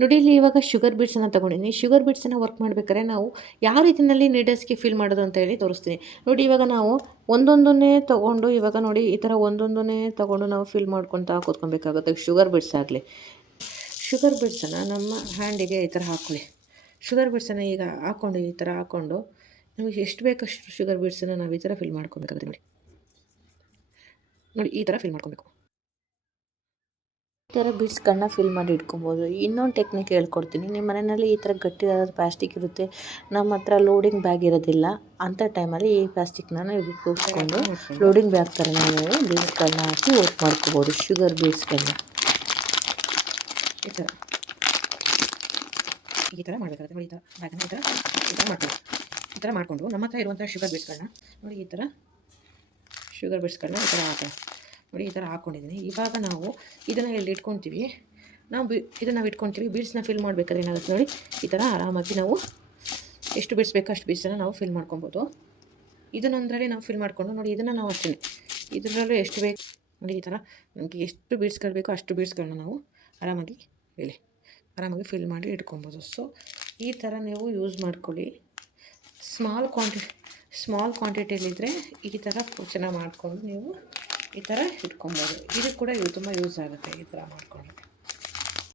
ನೋಡಿ ಇಲ್ಲಿ ಇವಾಗ ಶುಗರ್ ಬೀಡ್ಸನ್ನು ತೊಗೊಂಡಿನಿ. ಶುಗರ್ ಬೀಡ್ಸನ್ನು ವರ್ಕ್ ಮಾಡ್ಬೇಕಾದ್ರೆ ನಾವು ಯಾವ ರೀತಿಯಲ್ಲಿ ನೀಡಲ್ಸ್ಗೆ ಫಿಲ್ ಮಾಡೋದು ಅಂತ ಹೇಳಿ ತೋರಿಸ್ತೀನಿ. ನೋಡಿ ಇವಾಗ ನಾವು ಒಂದೊಂದನ್ನೇ ತೊಗೊಂಡು ಇವಾಗ ನೋಡಿ ಈ ಥರ ಒಂದೊಂದನ್ನೇ ತೊಗೊಂಡು ನಾವು ಫಿಲ್ ಮಾಡ್ಕೊತಾ ಕೂತ್ಕೊಬೇಕಾಗುತ್ತೆ. ಶುಗರ್ ಬೀಡ್ಸ್ ಆಗಲಿ, ಶುಗರ್ ಬೀಡ್ಸನ್ನು ನಮ್ಮ ಹ್ಯಾಂಡಿಗೆ ಈ ಥರ ಹಾಕ್ಕೊಳ್ಳಿ. ಶುಗರ್ ಬೀಡ್ಸನ್ನು ಈಗ ಹಾಕ್ಕೊಂಡು ಈ ಥರ ಹಾಕ್ಕೊಂಡು ನಮಗೆ ಎಷ್ಟು ಬೇಕಷ್ಟು ಶುಗರ್ ಬೀಡ್ಸನ್ನು ನಾವು ಈ ಥರ ಫಿಲ್ ಮಾಡ್ಕೊಬೇಕಾಗುತ್ತೆ. ನೋಡಿ ನೋಡಿ ಈ ಥರ ಫಿಲ್ ಮಾಡ್ಕೊಬೇಕು. ಈ ಥರ ಬೀಡ್ಸ್ಗಳನ್ನ ಫಿಲ್ ಮಾಡಿ ಇಟ್ಕೊಬೋದು. ಇನ್ನೊಂದು ಟೆಕ್ನಿಕ್ ಹೇಳ್ಕೊಡ್ತೀನಿ. ನಿಮ್ಮ ಮನೆಯಲ್ಲಿ ಈ ಥರ ಗಟ್ಟಿಯಾದ ಪ್ಲಾಸ್ಟಿಕ್ ಇರುತ್ತೆ, ನಮ್ಮ ಹತ್ರ ಲೋಡಿಂಗ್ ಬ್ಯಾಗ್ ಇರೋದಿಲ್ಲ, ಅಂಥ ಟೈಮಲ್ಲಿ ಈ ಪ್ಲಾಸ್ಟಿಕ್ನ ನೀವು ಉಪಯೋಗಿಸ್ಕೊಂಡು ಲೋಡಿಂಗ್ ಬ್ಯಾಗ್ ಥರ ನೀವು ಬೀಡ್ಸ್ಗಳನ್ನ ಹಾಕಿ ವರ್ಕ್ ಮಾಡ್ಕೋಬೋದು. ಶುಗರ್ ಬೀಡ್ಸ್ಗಳನ್ನ ಈ ಥರ ಮಾಡಬೇಕಾಗುತ್ತೆ. ನೋಡಿ ಈ ಥರ ಬ್ಯಾಗನ್ನು ಈ ಥರ ಮಾಡಿಕೊಂಡು ನಮ್ಮ ಹತ್ರ ಇರುವಂಥ ಶುಗರ್ ಬೀಡ್ಸ್ಗಳನ್ನ ನೋಡಿ ಈ ಥರ ಶುಗರ್ ಬೀಡ್ಸ್ಗಳನ್ನ ಈ ಥರ ಹಾಕೋಣ. ನೋಡಿ ಈ ಥರ ಹಾಕ್ಕೊಂಡಿದ್ದೀನಿ. ಇವಾಗ ನಾವು ಇದನ್ನು ಎಲ್ಲಿ ಇಟ್ಕೊತೀವಿ, ಇದನ್ನು ನಾವು ಇಟ್ಕೊತೀವಿ. ಬೀಡ್ಸ್ನ ಫಿಲ್ ಮಾಡಬೇಕಾದ್ರೆ ಏನಾಗುತ್ತೆ ನೋಡಿ, ಈ ಥರ ಆರಾಮಾಗಿ ನಾವು ಎಷ್ಟು ಬೀಡ್ಸ್ ಬೇಕೋ ಅಷ್ಟು ಬೀಡ್ಸನ್ನು ನಾವು ಫಿಲ್ ಮಾಡ್ಕೊಬೋದು. ಇದನ್ನೊಂದರಲ್ಲಿ ನಾವು ಫಿಲ್ ಮಾಡಿಕೊಂಡು ನೋಡಿ ಇದನ್ನು ನಾವು ಅಷ್ಟೇ ಇದರಲ್ಲೂ ಎಷ್ಟು ಬೇಕು ನೋಡಿ ಈ ಥರ ನಮಗೆ ಎಷ್ಟು ಬೀಡ್ಸ್ಗಳು ಬೇಕೋ ಅಷ್ಟು ಬೀಡ್ಸ್ಗಳನ್ನ ನಾವು ಆರಾಮಾಗಿ ಫಿಲ್ ಮಾಡಿ ಇಟ್ಕೊಬೋದು. ಸೊ ಈ ಥರ ನೀವು ಯೂಸ್ ಮಾಡ್ಕೊಳ್ಳಿ. ಸ್ಮಾಲ್ ಕ್ವಾಂಟಿಟಿಯಲ್ಲಿದ್ದರೆ ಈ ಥರ ಚೆನ್ನಾಗಿ ಮಾಡಿಕೊಂಡು ನೀವು ಈ ಥರ ಇಟ್ಕೊಬೋದು. ಇದು ಕೂಡ ತುಂಬ ಯೂಸ್ ಆಗುತ್ತೆ ಈ ಥರ ಮಾಡಿಕೊಂಡು.